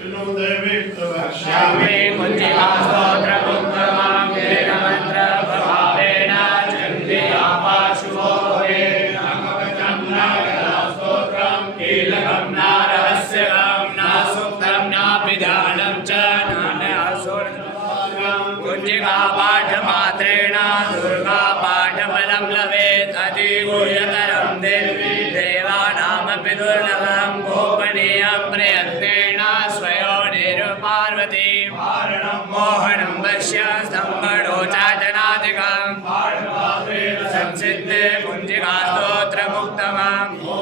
श्यामे कुञ्जिकास्तोत्रमुत्तमां येन मन्त्रप्रभावेण चन्द्रे आपाशुभो भवे नामवचं नागदास्तोत्रं कीलकं नारहस्यकं न सूक्तं नाभिधानं च नानासुरं कुञ्जिकापाठमात्रेण दुर्गापाठफलं लभेत् अतिगुह्यतरं देवी देवानामपि दुर्लभं गोपनीयं प्रयत्नेन पार्वती मोहनं वश्य स्तम्भो चादनादिकं संसिद्धे कुञ्जिकास्तोत्रमुक्तमम् ॐ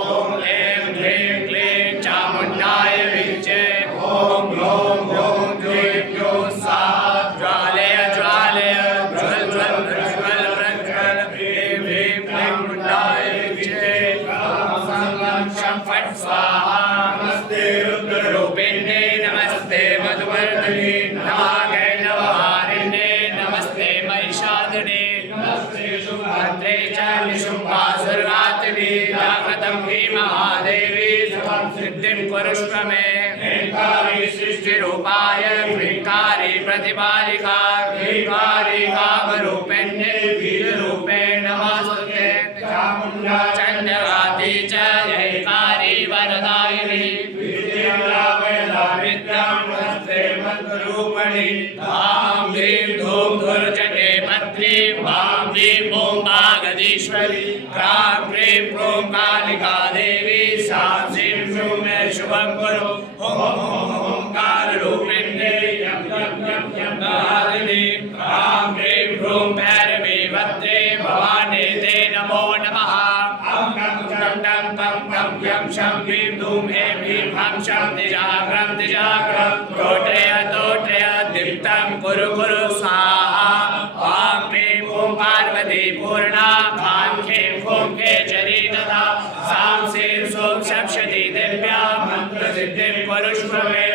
ऐं ह्रीं क्लीं चामुण्डाय विद्ये ॐ ग्लौं गौं ग्रीं ग्लौं स्वाहा ज्वालय ज्वालय ज्वल ज्वल प्रज्वल प्रज्वल ह्रीं ह्रीं क्लीं मुण्डाय विद्ये शं फट् स्वाहा नमस्ते रुद्ररूपिण्ये नमस्ते मधुवर्धिने नमः कैटवहारिणे नमस्ते महिषासुरे नमस्ते शुभद्रे च निशुम्भासुरगात्रिणे जागृतं महादेवी शुभं सिद्धिं कुरुष्व मे ह्रींकारी सृष्टिरूपाय ह्रींकारी प्रतिपालिका ह्रींकारी कामरूपिण्ये वीररूपेण नमस्ते चामुण्डा चण्डघाती च जयकारी वरदायिनी नमस्ते मंत्ररूपिणी धाम ह्रीं धूम धुर्जटे पत्री वां ह्रीं ॐ वागदीश्वरी क्रां ह्रीं क्रूं कालिका देवी सां श्रीं श्रूं मे शुभं कुरु ओंकाररूपिण्ये यं यं यं यं नादिनी क्रां ह्रीं क्रूं भैरवी भद्रे भवानी ते नमो नमः यं शं ह्रीं धूं ऐं ह्रीं हं शं दिजाग्रं तोत्रय तोत्रय दीप्तं कुरु कुरु स्वाहा ॐ ह्रीं ॐ पार्वती पूर्णा खां खें खूं खेचरी तथा सां सीं सूं सप्तशती दिव्या मन्त्रसिद्धिं कुरुष्व मे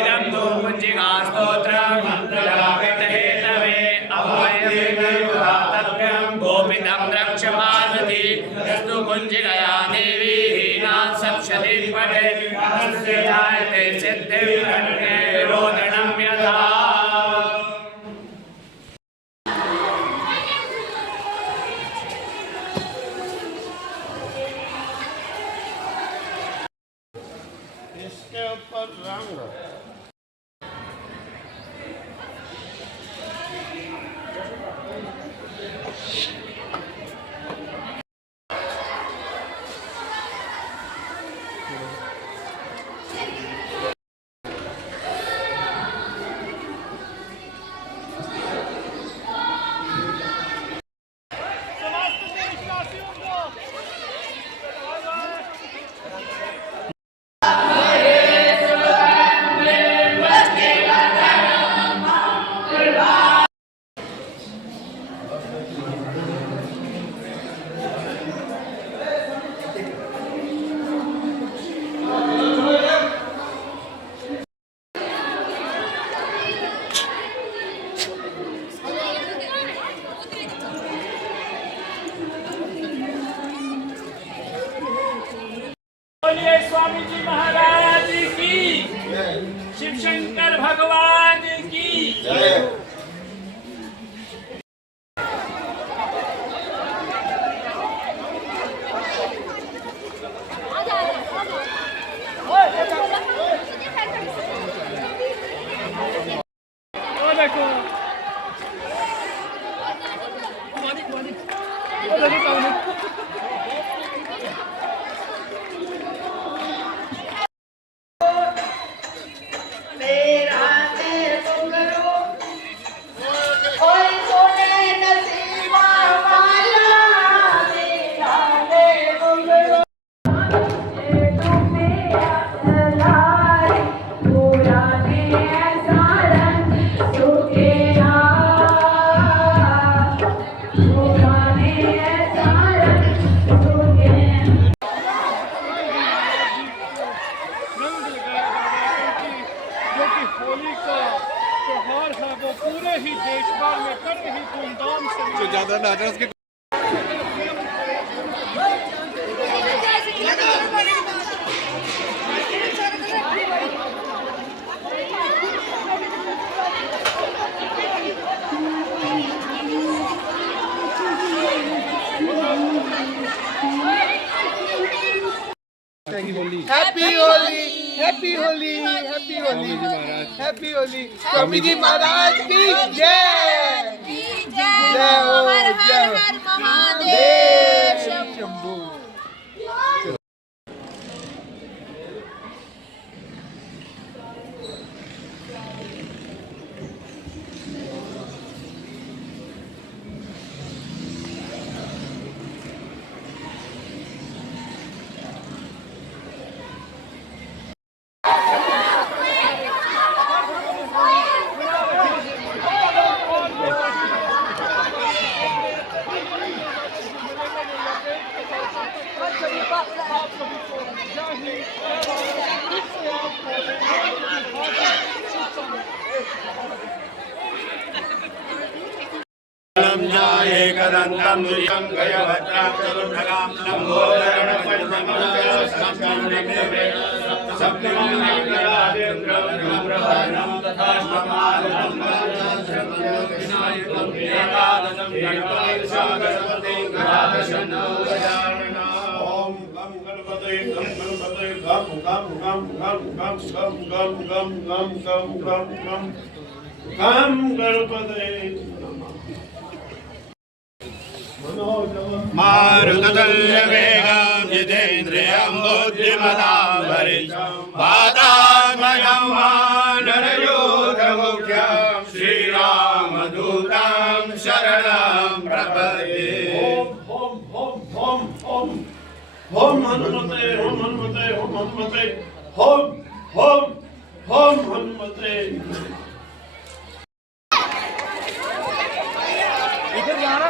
इदं तु कुञ्जिकास्तोत्रं मन्त्रजापितहेतवे अभयं गोपितं रक्ष पार्वती यस्तु कुञ्जिकया देवी सप्तशतीं पठे नमस्ते जायते सिद्धिं कण्ठे रोदनं यथा इसके ऊपर रंग स्वामी जी महाराज की शिव शंकर भगवान की पूरे ही देश भर में बड़े ही धूमधाम से ज्यादा नाटक के happy Holi happy Holi happy Holi happy Holi स्वामी जी महाराज की जय जय हो हर हर हर महादेव शंभू। एकदन्तं दुर्यं गयवत्रां चतुर्भगां लम्बोदरं सप्तमं नागराजेन्द्रं तथा समाधं एकादशं गणपतिं गजाननं ओम गम गणपते गम गम गम गम गम गम गम गम गम गम गम गम गम गणपते मारुततुल्यवेगं जितेन्द्रियं बुद्धिमतां वरिष्ठं वातात्मजं वानरयोधमुख्यं श्रीरामदूतं शरणं प्रपद्ये। ओम हनुमते ओम हनुमते ओम हनुमते ओम ओम ओम हनुमते। इधर जाना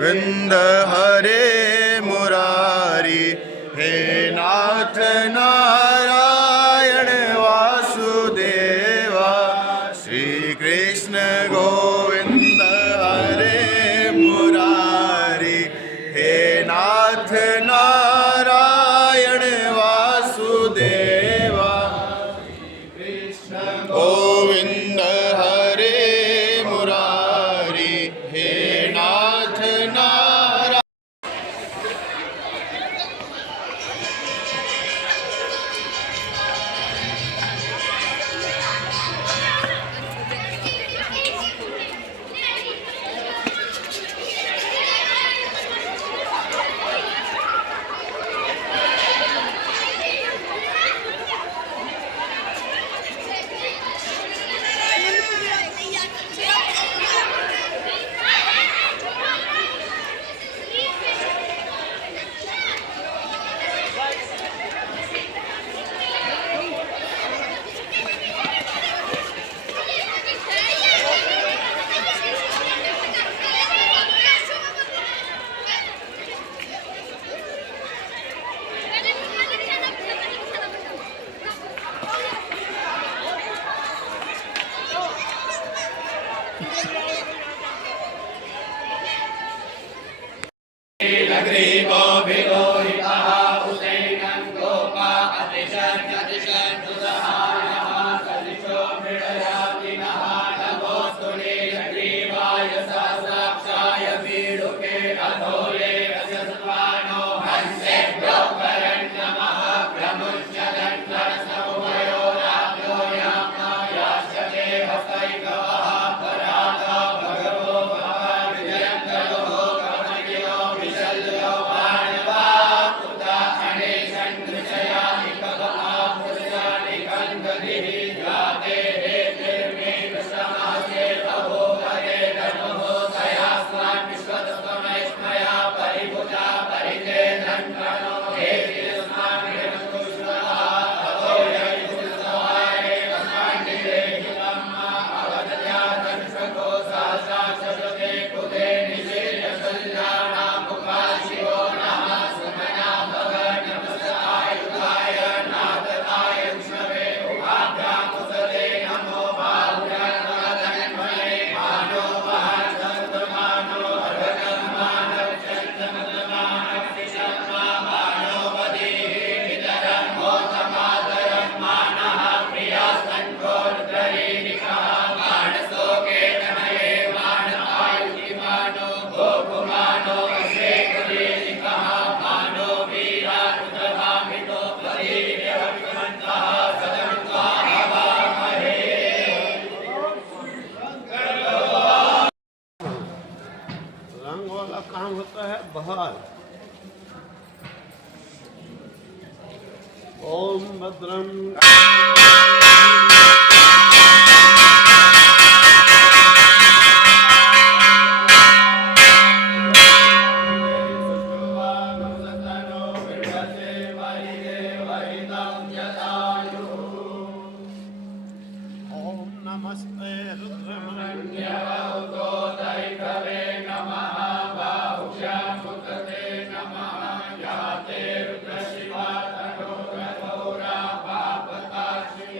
वृंद हरे मुरारी हे नाथ नारायण वासुदेवा श्री कृष्ण गोविंद हरे मुरारी हे नाथ नारायण वासुदेवा गोविंद हरे मुरारी हे नाथ नारायण। अधोरे असस्वानो हन्ते ब्रोकरण्यमः प्रमुच्यदन्वरसमुभयोराप्यो यामायाश्चते हस्तैकवः पराता भगवो भवार्जयन्तरो कमयो विशल्यो मानवा उता अनेशन् दृशया निकवः पुरुषाणि कण्डधिः याते हेतिर्मे विश्रमासे तवो पदे धनुः तयास्मान् विश्वतत्वमैष्मया परिभुजा परिते धन्वनो हेतिरस्मान् विरनुष्वः तवो यैभुस्तवारे अस्मान्निदेहितम् अवदया धनुषको सहसा शतते कुदे निषेधसञ्जाना मुखा शिवो नः सुमना भव नमस्तायुधाय नादताय विष्णवे उभाभ्यामुसले नमो बाहुरन्मधन्मये मानो महासन्तमानो अर्हतं मानवचन्द्रमतमानवतिशम्मा मानो वदेहे वितरं मोतमातरं मानः प्रियास्तन्को रुद्ररीरिकः मानसोके तनये मानआयुधिमानो गोपुमानो अश्वेकुलीरिकः मानो वीरारुद्रभामितो वदीर्यविमन्तः सदं त्वा हवामहे। रंग वाला काम होता है बहार। ओम भद्रम ओम नमस्ते रुद्रमण्य दैकवे नमः बाहुश्यामुतते नमः याते रुद्रशिवा तनोरघोरा पापताश्रिय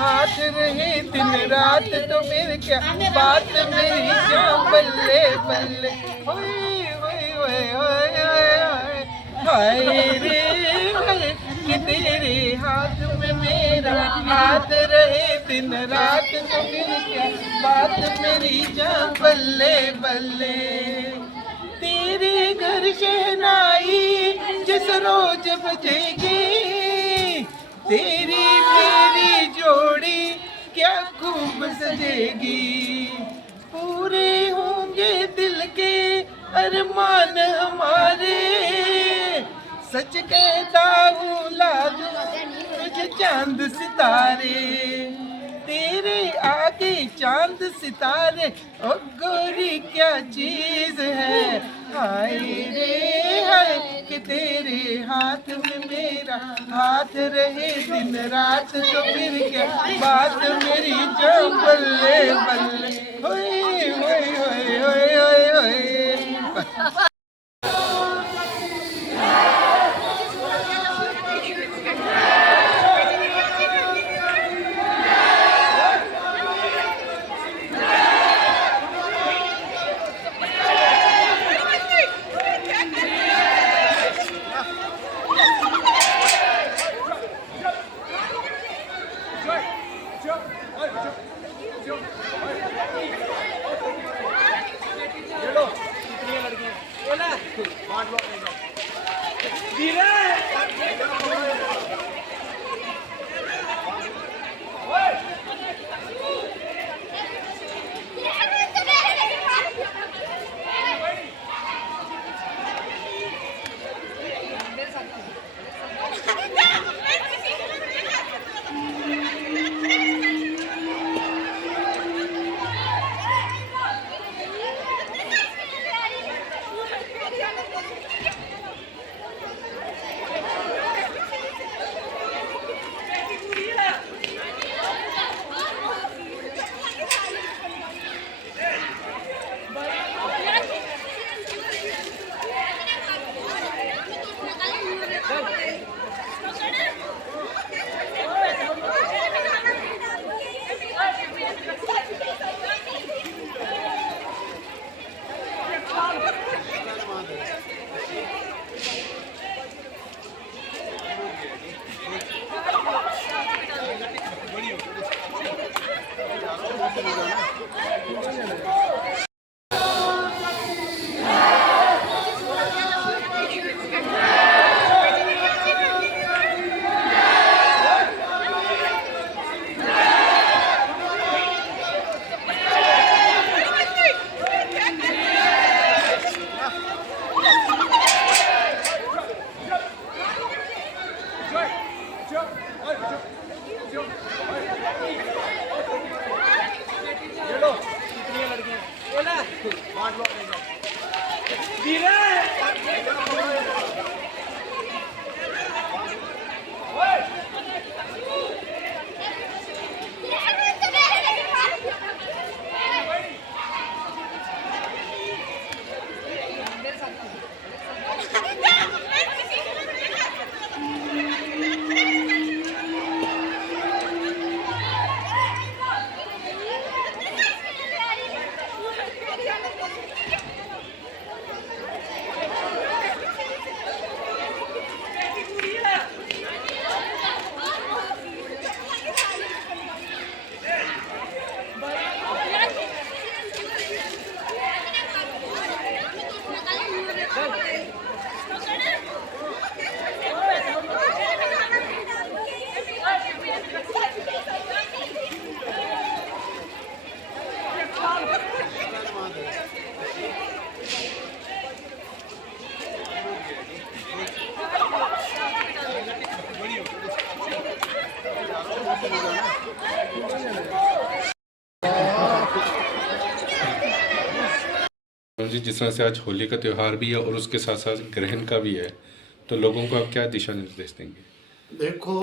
हाथ रहे दिन रात तो मेरे क्या बात मेरी जान बल्ले बल्ले ओए ओए ओए ओए ओए हाय रे हाय कि तेरे हाथ में मेरा हाथ रहे दिन रात तो मेरी क्या बात मेरी जान बल्ले बल्ले तेरे घर शहनाई जिस रोज बजेगी तेरी मेरी जोड़ी क्या खूब सजेगी पूरे होंगे दिल के अरमान हमारे सच कहता हूँ ला दूँ तुझे चांद सितारे तेरे आगे चांद सितारे ओ गोरी क्या चीज है हाय रे हाय कि तेरे हाथ में मेरा हाथ रहे दिन रात तो फिर क्या बात मेरी जो बल्ले बल्ले होए होए होए होए होए होए जी, जिस तरह से आज होली का त्यौहार भी है और उसके साथ साथ ग्रहण का भी है, तो लोगों को आप क्या दिशा निर्देश देंगे? देखो,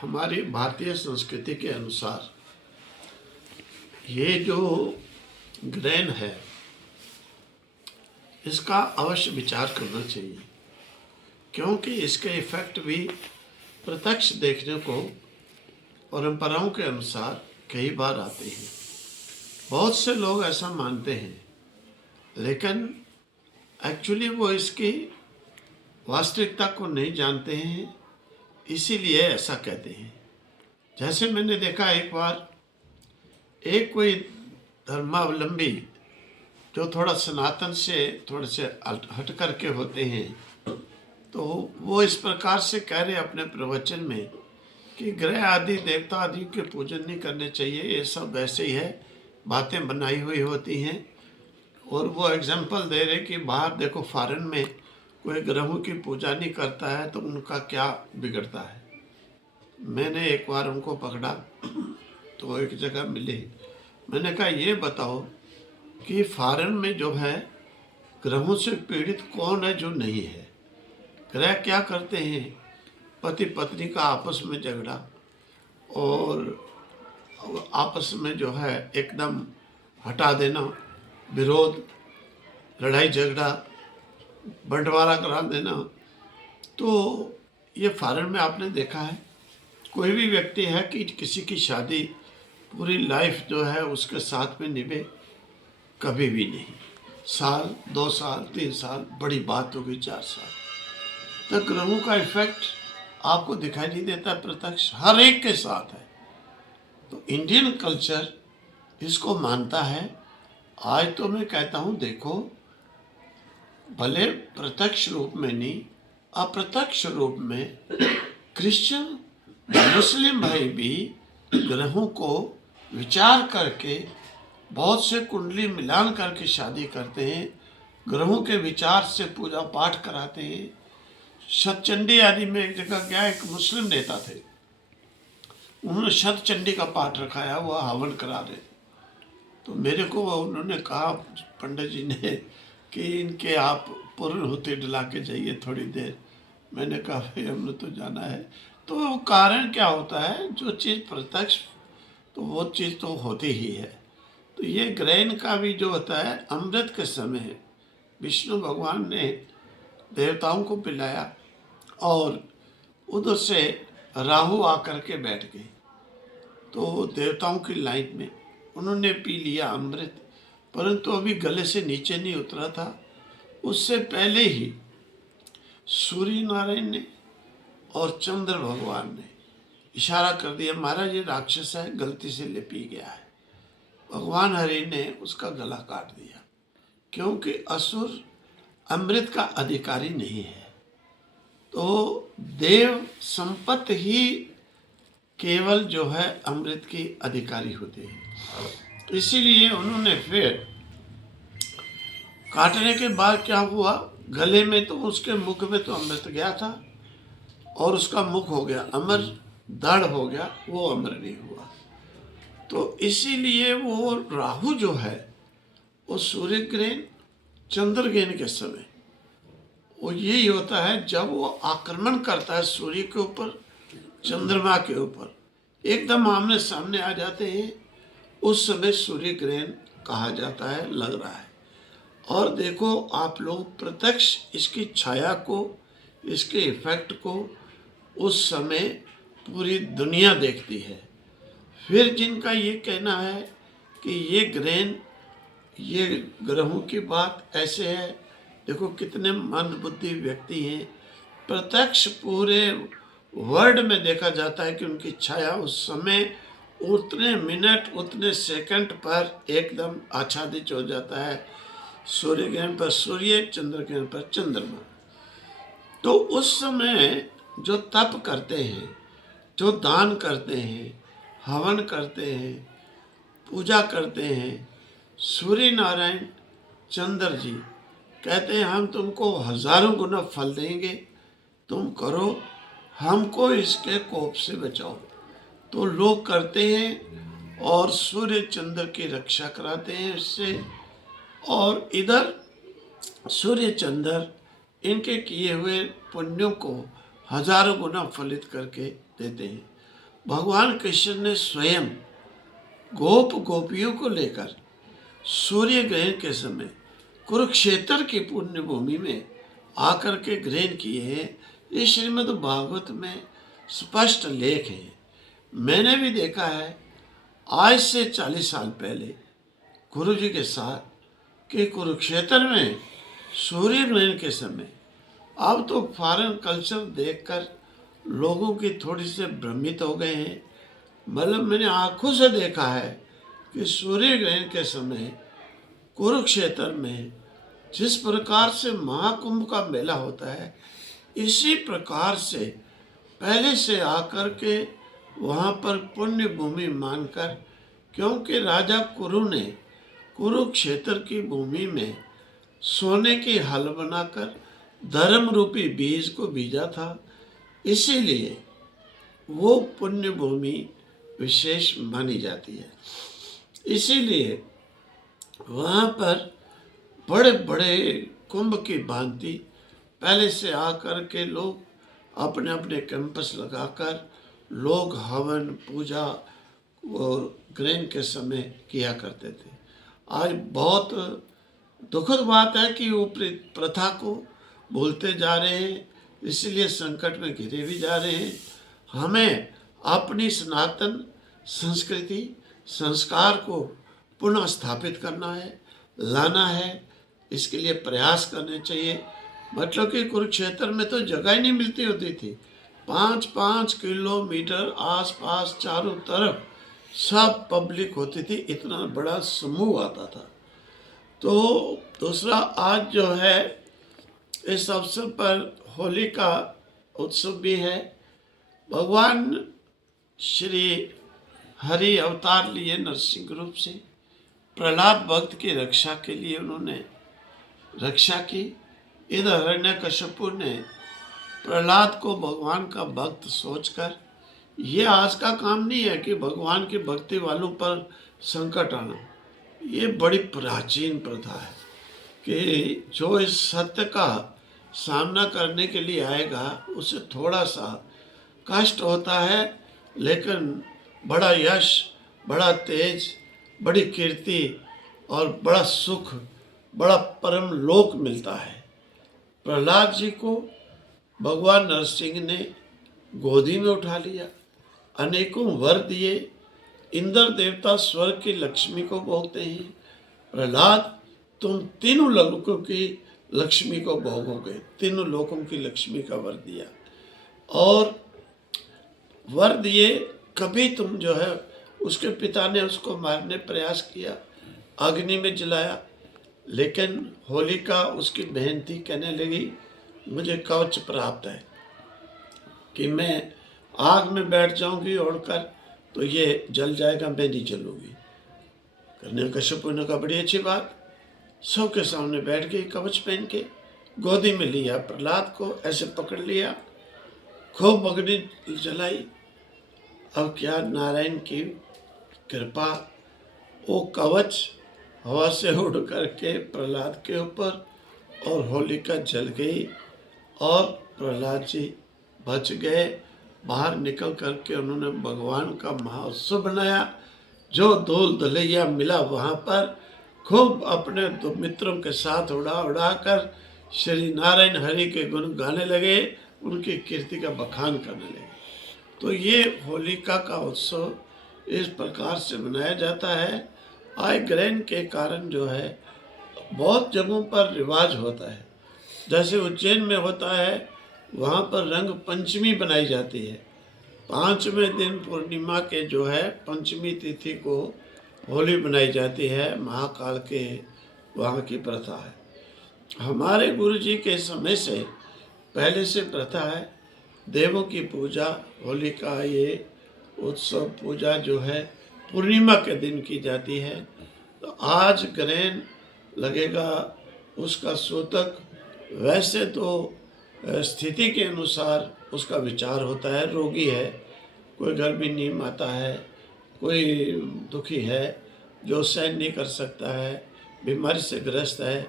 हमारी भारतीय संस्कृति के अनुसार ये जो ग्रहण है इसका अवश्य विचार करना चाहिए, क्योंकि इसके इफेक्ट भी प्रत्यक्ष देखने को परंपराओं के अनुसार कई बार आते हैं। बहुत से लोग ऐसा मानते हैं, लेकिन एक्चुअली वो इसकी वास्तविकता को नहीं जानते हैं, इसीलिए ऐसा कहते हैं। जैसे मैंने देखा एक बार, एक कोई धर्मावलंबी जो थोड़ा सनातन से थोड़े से हट करके होते हैं, तो वो इस प्रकार से कह रहे अपने प्रवचन में कि ग्रह आदि देवता आदि के पूजन नहीं करने चाहिए, ये सब वैसे ही है, बातें बनाई हुई होती हैं। और वो एग्जाम्पल दे रहे कि बाहर देखो फॉरेन में कोई ग्रहों की पूजा नहीं करता है तो उनका क्या बिगड़ता है। मैंने एक बार उनको पकड़ा तो एक जगह मिले, मैंने कहा ये बताओ कि फॉरेन में जो है ग्रहों से पीड़ित कौन है जो नहीं है। ग्रह क्या करते हैं, पति पत्नी का आपस में झगड़ा और आपस में जो है एकदम हटा देना, विरोध, लड़ाई झगड़ा, बंटवारा करा देना। तो ये फॉरेन में आपने देखा है। कोई भी व्यक्ति है कि किसी की शादी पूरी लाइफ जो है उसके साथ में निभे, कभी भी नहीं। साल 2 साल 3 साल, बड़ी बात होगी 4 साल तक ग्रहों का इफेक्ट आपको दिखाई नहीं देता, प्रत्यक्ष हर एक के साथ है। तो इंडियन कल्चर इसको मानता है। आज तो मैं कहता हूँ देखो, भले प्रत्यक्ष रूप में नहीं, अप्रत्यक्ष रूप में क्रिश्चियन मुस्लिम भाई भी ग्रहों को विचार करके बहुत से कुंडली मिलान करके शादी करते हैं, ग्रहों के विचार से पूजा पाठ कराते हैं। शतचंडी आदि में एक जगह गया, एक मुस्लिम नेता थे, उन्होंने शतचंडी का पाठ रखाया, वो हवन करा रहे। तो मेरे को उन्होंने कहा पंडित जी ने कि इनके आप पूर्ण होते डला के जाइए थोड़ी देर। मैंने कहा भाई हमने तो जाना है। तो वो कारण क्या होता है, जो चीज़ प्रत्यक्ष तो वो चीज़ तो होती ही है। तो ये ग्रहण का भी जो होता है, अमृत के समय विष्णु भगवान ने देवताओं को पिलाया और उधर से राहु आकर के बैठ गए, तो देवताओं की लाइन में उन्होंने पी लिया अमृत, परंतु अभी गले से नीचे नहीं उतरा था। उससे पहले ही सूर्य नारायण ने और चंद्र भगवान ने इशारा कर दिया, महाराज ये राक्षस है, गलती से ले पी गया है। भगवान हरि ने उसका गला काट दिया, क्योंकि असुर अमृत का अधिकारी नहीं है। तो देव संपत्ति ही केवल जो है अमृत की अधिकारी होते हैं। इसीलिए उन्होंने फिर काटने के बाद क्या हुआ, गले में तो उसके मुख में तो अमृत गया था और उसका मुख हो गया अमर, दृढ़ हो गया, वो अमर नहीं हुआ। तो इसीलिए वो राहु जो है वो सूर्य ग्रहण चंद्र ग्रहण के समय वो यही होता है, जब वो आक्रमण करता है सूर्य के ऊपर, चंद्रमा के ऊपर, एकदम आमने सामने आ जाते हैं, उस समय सूर्य ग्रहण कहा जाता है, लग रहा है। और देखो आप लोग प्रत्यक्ष इसकी छाया को, इसके इफेक्ट को उस समय पूरी दुनिया देखती है। फिर जिनका ये कहना है कि ये ग्रहण, ये ग्रहों की बात ऐसे है, देखो कितने मंदबुद्धि व्यक्ति हैं। प्रत्यक्ष पूरे वर्ल्ड में देखा जाता है कि उनकी छाया उस समय उतने मिनट, उतने सेकंड पर एकदम आच्छादित हो जाता है। सूर्य ग्रहण पर सूर्य, चंद्र ग्रहण पर चंद्रमा। तो उस समय जो तप करते हैं, जो दान करते हैं, हवन करते हैं, पूजा करते हैं, सूर्य नारायण चंद्र जी कहते हैं हम तुमको हजारों गुना फल देंगे, तुम करो, हमको इसके कोप से बचाओ। तो लोग करते हैं और सूर्य चंद्र की रक्षा कराते हैं इससे। और इधर सूर्य चंद्र इनके किए हुए पुण्यों को हजारों गुना फलित करके देते हैं। भगवान कृष्ण ने स्वयं गोप गोपियों को लेकर सूर्य ग्रहण के समय कुरुक्षेत्र की पुण्य भूमि में आकर के ग्रहण किए हैं। ये श्रीमद् भागवत में स्पष्ट लेख है। मैंने भी देखा है आज से 40 साल पहले गुरु जी के साथ कि कुरुक्षेत्र में सूर्य ग्रहण के समय, अब तो फॉरेन कल्चर देखकर लोगों की थोड़ी से भ्रमित हो गए हैं। मतलब मैंने आंखों से देखा है कि सूर्य ग्रहण के समय कुरुक्षेत्र में जिस प्रकार से महाकुंभ का मेला होता है, इसी प्रकार से पहले से आकर के वहाँ पर पुण्य भूमि मानकर, क्योंकि राजा कुरु ने कुरुक्षेत्र की भूमि में सोने की हल बनाकर धर्म रूपी बीज को बीजा था, इसीलिए वो पुण्य भूमि विशेष मानी जाती है। इसीलिए वहाँ पर बड़े बड़े कुंभ की भांति पहले से आकर के लोग अपने अपने कैंपस लगाकर लोग हवन पूजा और ग्रहण के समय किया करते थे। आज बहुत दुखद बात है कि वो प्रथा को भूलते जा रहे हैं, इसलिए संकट में घिरे भी जा रहे हैं। हमें अपनी सनातन संस्कृति संस्कार को पुनः स्थापित करना है, लाना है, इसके लिए प्रयास करने चाहिए। मतलब कि कुरुक्षेत्र में तो जगह ही नहीं मिलती होती थी, 5-5 किलोमीटर आसपास चारों तरफ सब पब्लिक होती थी, इतना बड़ा समूह आता था। तो दूसरा, आज जो है इस अवसर पर होली का उत्सव भी है। भगवान श्री हरि अवतार लिए नरसिंह रूप से प्रहलाद भक्त की रक्षा के लिए उन्होंने रक्षा की। इधर हिरण्यकश्यपु ने प्रहलाद को भगवान का भक्त सोचकर, ये आज का काम नहीं है कि भगवान की भक्ति वालों पर संकट आना, ये बड़ी प्राचीन प्रथा है कि जो इस सत्य का सामना करने के लिए आएगा उसे थोड़ा सा कष्ट होता है, लेकिन बड़ा यश, बड़ा तेज, बड़ी कीर्ति और बड़ा सुख, बड़ा परम लोक मिलता है। प्रहलाद जी को भगवान नरसिंह ने गोदी में उठा लिया, अनेकों वर दिए। इंद्र देवता स्वर्ग की लक्ष्मी को बोलते हैं, प्रहलाद तुम तीनों लोकों की लक्ष्मी को भोगोगे, तीनों लोकों की लक्ष्मी का वर दिया। और वर दिए, कभी तुम जो है, उसके पिता ने उसको मारने प्रयास किया, अग्नि में जलाया, लेकिन होलिका उसकी बहन थी, कहने लगी मुझे कवच प्राप्त है कि मैं आग में बैठ जाऊंगी ओढ़कर तो ये जल जाएगा, मैं नहीं जलूंगी। हिरण्यकश्यप ने कहा बड़ी अच्छी बात, सबके सामने बैठ गई कवच पहन के, गोदी में लिया प्रहलाद को, ऐसे पकड़ लिया, खूब अग्नि जलाई। अब क्या नारायण की कृपा, वो कवच हवा से उड़ करके प्रहलाद के ऊपर और होलिका जल गई और प्रहलाद जी बच गए। बाहर निकल करके उन्होंने भगवान का महोत्सव बनाया। जो धूल धुलैया मिला वहाँ पर खूब अपने मित्रों के साथ उड़ा कर श्री नारायण हरि के गुण गाने लगे, उनकी कीर्ति का बखान करने लगे। तो ये होलिका का उत्सव इस प्रकार से मनाया जाता है। आय ग्रहण के कारण जो है बहुत जगहों पर रिवाज होता है, जैसे उज्जैन में होता है, वहाँ पर रंग पंचमी बनाई जाती है। 5वें दिन पूर्णिमा के जो है पंचमी तिथि को होली बनाई जाती है, महाकाल के वहाँ की प्रथा है। हमारे गुरु जी के समय से पहले से प्रथा है, देवों की पूजा, होली का ये उत्सव पूजा जो है पूर्णिमा के दिन की जाती है। तो आज ग्रहण लगेगा, उसका सूतक वैसे तो स्थिति के अनुसार उसका विचार होता है। रोगी है, कोई घर में नींद आता है, कोई दुखी है जो सहन नहीं कर सकता है, बीमारी से ग्रस्त है,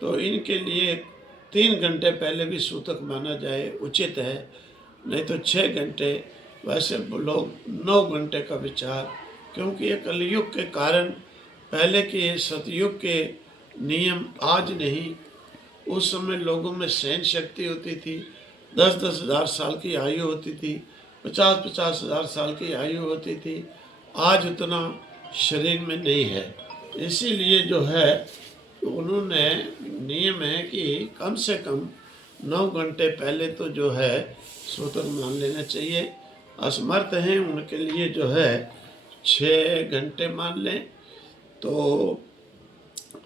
तो इनके लिए 3 घंटे पहले भी सूतक माना जाए उचित है, नहीं तो 6 घंटे, वैसे लोग 9 घंटे का विचार, क्योंकि ये कलयुग के कारण, पहले के सतयुग के नियम आज नहीं, उस समय लोगों में सहन शक्ति होती थी, 10-10 हज़ार साल की आयु होती थी, 50-50 हजार साल की आयु होती थी, आज उतना शरीर में नहीं है। इसीलिए जो है उन्होंने नियम है कि कम से कम 9 घंटे पहले तो जो है सूत्र मान लेना चाहिए। असमर्थ हैं उनके लिए जो है 6 घंटे मान लें। तो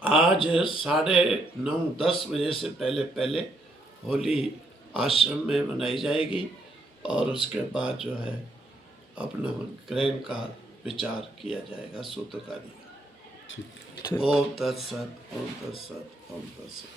आज 9:30-10 बजे से पहले पहले होली आश्रम में मनाई जाएगी और उसके बाद जो है अपना ग्रहण का विचार किया जाएगा सूत्रकारी का। ओम तत्सत, ओम तत्सत, ओम तत्सत।